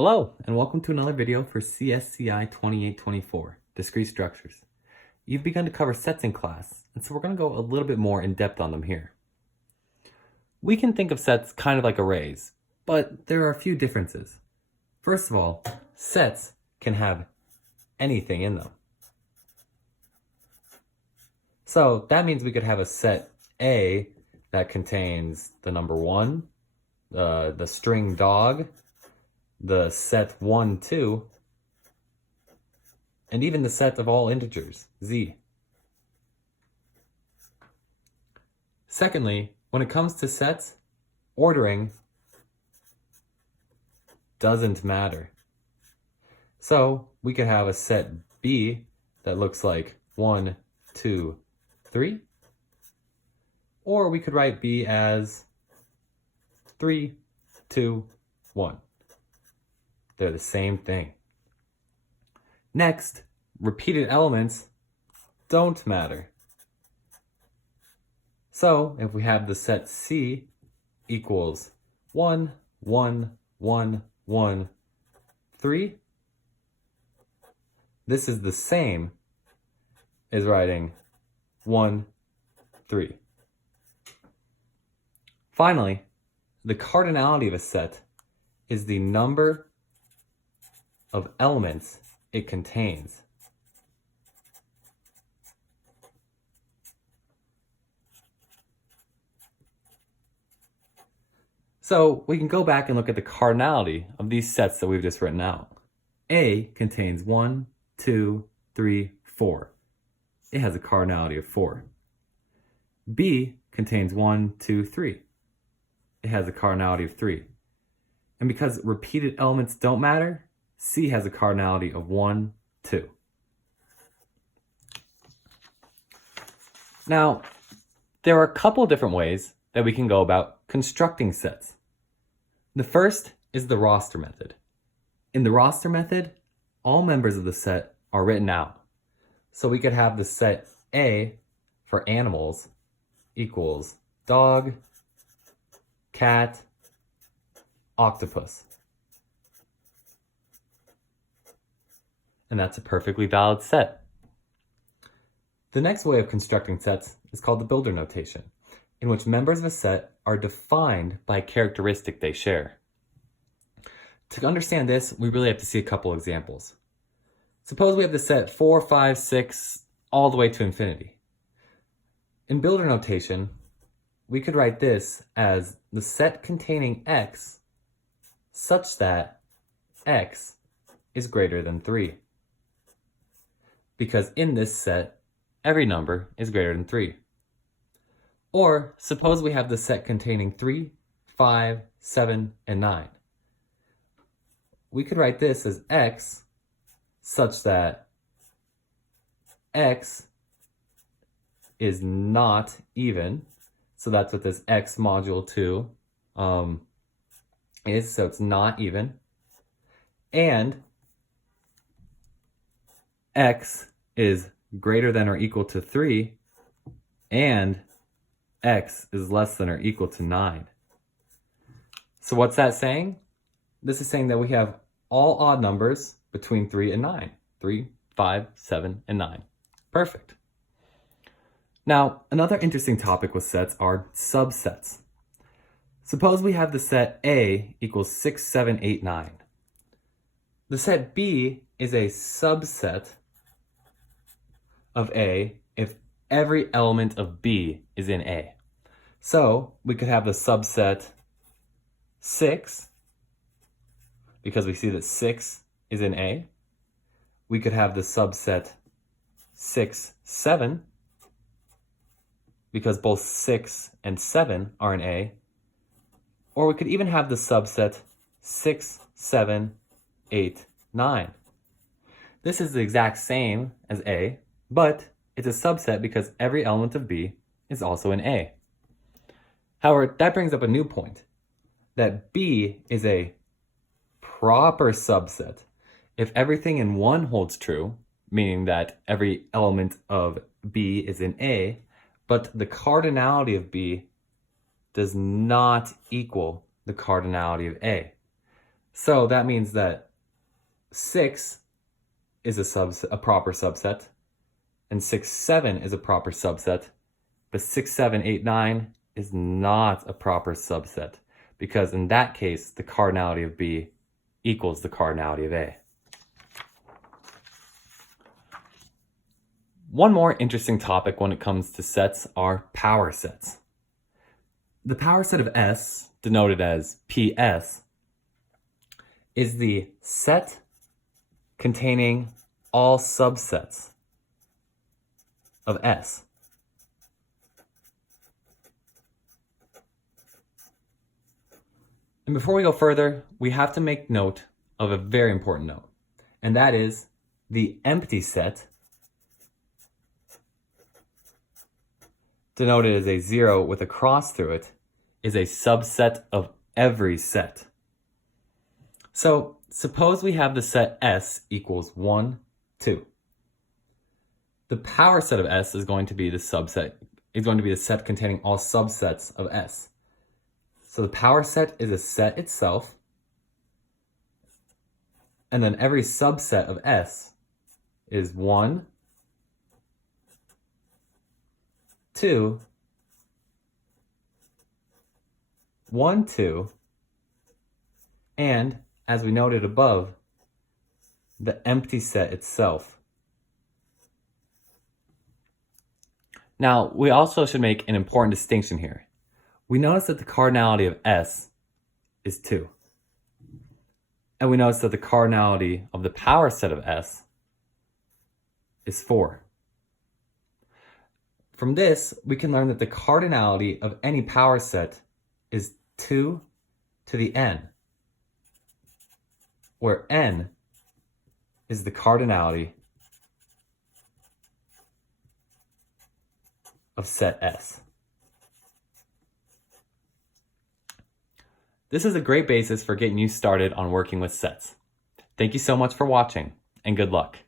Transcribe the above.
Hello, and welcome to another video for CSCI 2824, Discrete Structures. You've begun to cover sets in class, and so we're going to go a little bit more in depth on them here. We can think of sets kind of like arrays, but there are a few differences. First of all, sets can have anything in them. So that means we could have a set A that contains the number 1, the string dog, the set 1, 2, and even the set of all integers, z. Secondly, when it comes to sets, ordering doesn't matter. So we could have a set B that looks like 1, 2, 3, or we could write B as 3, 2, 1. They're the same thing. Next, repeated elements don't matter. So if we have the set C equals 1, 1, 1, 1, 3, this is the same as writing 1, 3. Finally, the cardinality of a set is the number of elements it contains. So we can go back and look at the cardinality of these sets that we've just written out. A contains 1, 2, 3, 4. It has a cardinality of 4. B contains 1, 2, 3. It has a cardinality of 3. And because repeated elements don't matter, C has a cardinality of 1, 2. Now, there are a couple different ways that we can go about constructing sets. The first is the roster method. In the roster method, all members of the set are written out. So we could have the set A for animals equals dog, cat, octopus. And that's a perfectly valid set. The next way of constructing sets is called the builder notation, in which members of a set are defined by a characteristic they share. To understand this, we really have to see a couple examples. Suppose we have the set 4, 5, 6, all the way to infinity. In builder notation, we could write this as the set containing x such that x is greater than 3. Because in this set, every number is greater than 3. Or suppose we have the set containing 3, 5, 7, and 9. We could write this as x such that x is not even. So that's what this x module 2 is. So it's not even. And x is greater than or equal to 3, and x is less than or equal to 9. So what's that saying? This is saying that we have all odd numbers between 3 and 9. 3, 5, 7, and 9. Perfect. Now, another interesting topic with sets are subsets. Suppose we have the set A equals 6, 7, 8, 9. The set B is a subset of A if every element of B is in A. So we could have the subset 6, because we see that 6 is in A. We could have the subset 6, 7, because both 6 and 7 are in A. Or we could even have the subset 6, 7, 8, 9. This is the exact same as A, but it's a subset because every element of B is also in A. However, that brings up a new point, that B is a proper subset if everything in 1 holds true, meaning that every element of B is in A, but the cardinality of B does not equal the cardinality of A. So that means that 6 is a proper subset, and 6, 7 is a proper subset, but 6, 7, 8, 9 is not a proper subset, because in that case, the cardinality of B equals the cardinality of A. One more interesting topic when it comes to sets are power sets. The power set of S, denoted as PS, is the set containing all subsets of S. And before we go further, we have to make note of a very important note, and that is the empty set, denoted as a 0 with a cross through it, is a subset of every set. So suppose we have the set S equals 1, 2. The power set of S is going to be the set containing all subsets of S. So the power set is a set itself, and then every subset of S is 1, 2, 1, 2, and, as we noted above, the empty set itself. Now, we also should make an important distinction here. We notice that the cardinality of S is 2. And we notice that the cardinality of the power set of S is 4. From this, we can learn that the cardinality of any power set is 2 to the n, where n is the cardinality of set S. This is a great basis for getting you started on working with sets. Thank you so much for watching, and good luck.